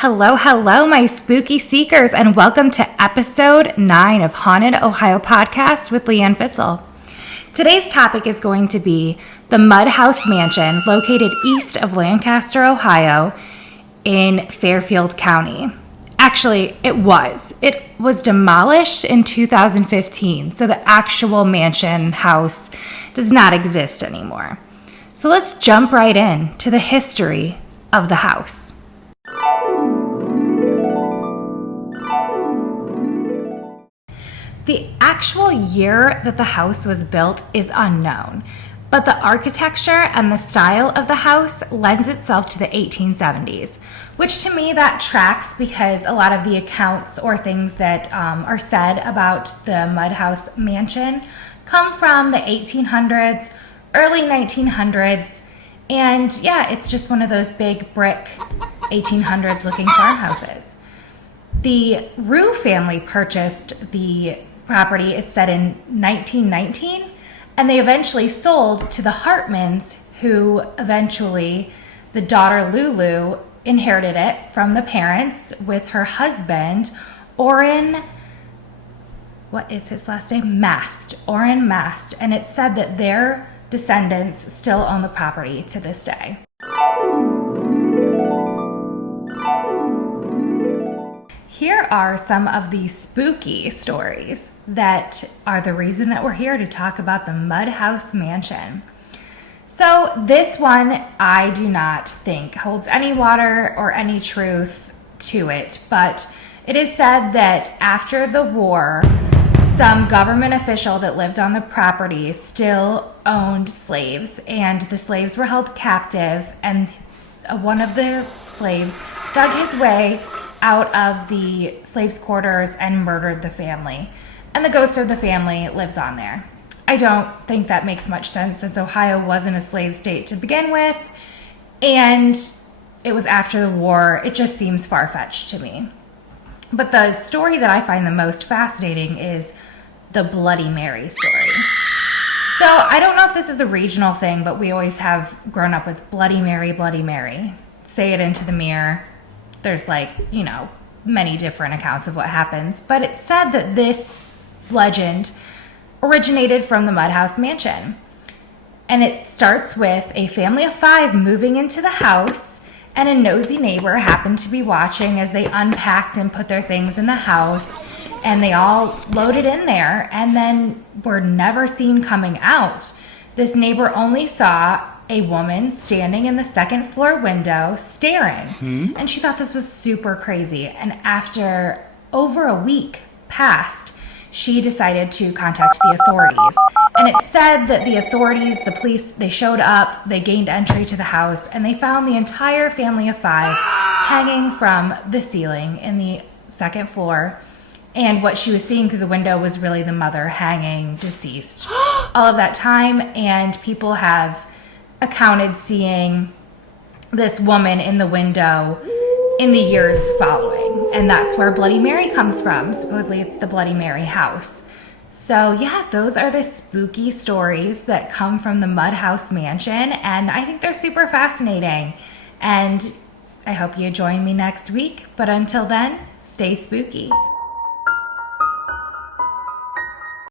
Hello, my spooky seekers, and welcome to episode 9 of Haunted Ohio Podcast with LeeAnn Fissel. Today's topic is going to be the Mudhouse Mansion located east of Lancaster, Ohio in Fairfield County. Actually, it was demolished in 2015, so the actual mansion house does not exist anymore. So let's jump right in to the history of the house. The actual year that the house was built is unknown, but the architecture and the style of the house lends itself to the 1870s, which to me that tracks because a lot of the accounts or things that are said about the Mudhouse Mansion come from the 1800s, early 1900s, and yeah, it's just one of those big brick 1800s looking farmhouses. The Rue family purchased the property, it said, in 1919, and they eventually sold to the Hartmans, who eventually, the daughter Lulu inherited it from the parents with her husband, Orrin, what is his last name? Orrin Mast, and it said that their descendants still own the property to this day. Here are some of the spooky stories that are the reason that we're here to talk about the Mudhouse Mansion. So this one I do not think holds any water or any truth to it, but it is said that after the war, some government official that lived on the property still owned slaves, and the slaves were held captive, and one of the slaves dug his way out of the slaves' quarters and murdered the family. And the ghost of the family lives on there. I don't think that makes much sense since Ohio wasn't a slave state to begin with, and it was after the war. It just seems far-fetched to me. But the story that I find the most fascinating is the Bloody Mary story. So I don't know if this is a regional thing, but we always have grown up with Bloody Mary, Bloody Mary. Say it into the mirror. There's many different accounts of what happens, but it's said that this legend originated from the Mudhouse Mansion. And it starts with a family of 5 moving into the house, and a nosy neighbor happened to be watching as they unpacked and put their things in the house, and they all loaded in there and then were never seen coming out. This neighbor only saw a woman standing in the second floor window staring. And she thought this was super crazy. And after over a week passed, she decided to contact the authorities. And it said that the authorities, the police, they showed up, they gained entry to the house, and they found the entire family of 5 hanging from the ceiling in the second floor. And what she was seeing through the window was really the mother hanging deceased all of that time. And people have accounted seeing this woman in the window in the years following. And that's where Bloody Mary comes from. Supposedly it's the Bloody Mary house. So yeah, those are the spooky stories that come from the Mudhouse Mansion. And I think they're super fascinating. And I hope you join me next week. But until then, stay spooky.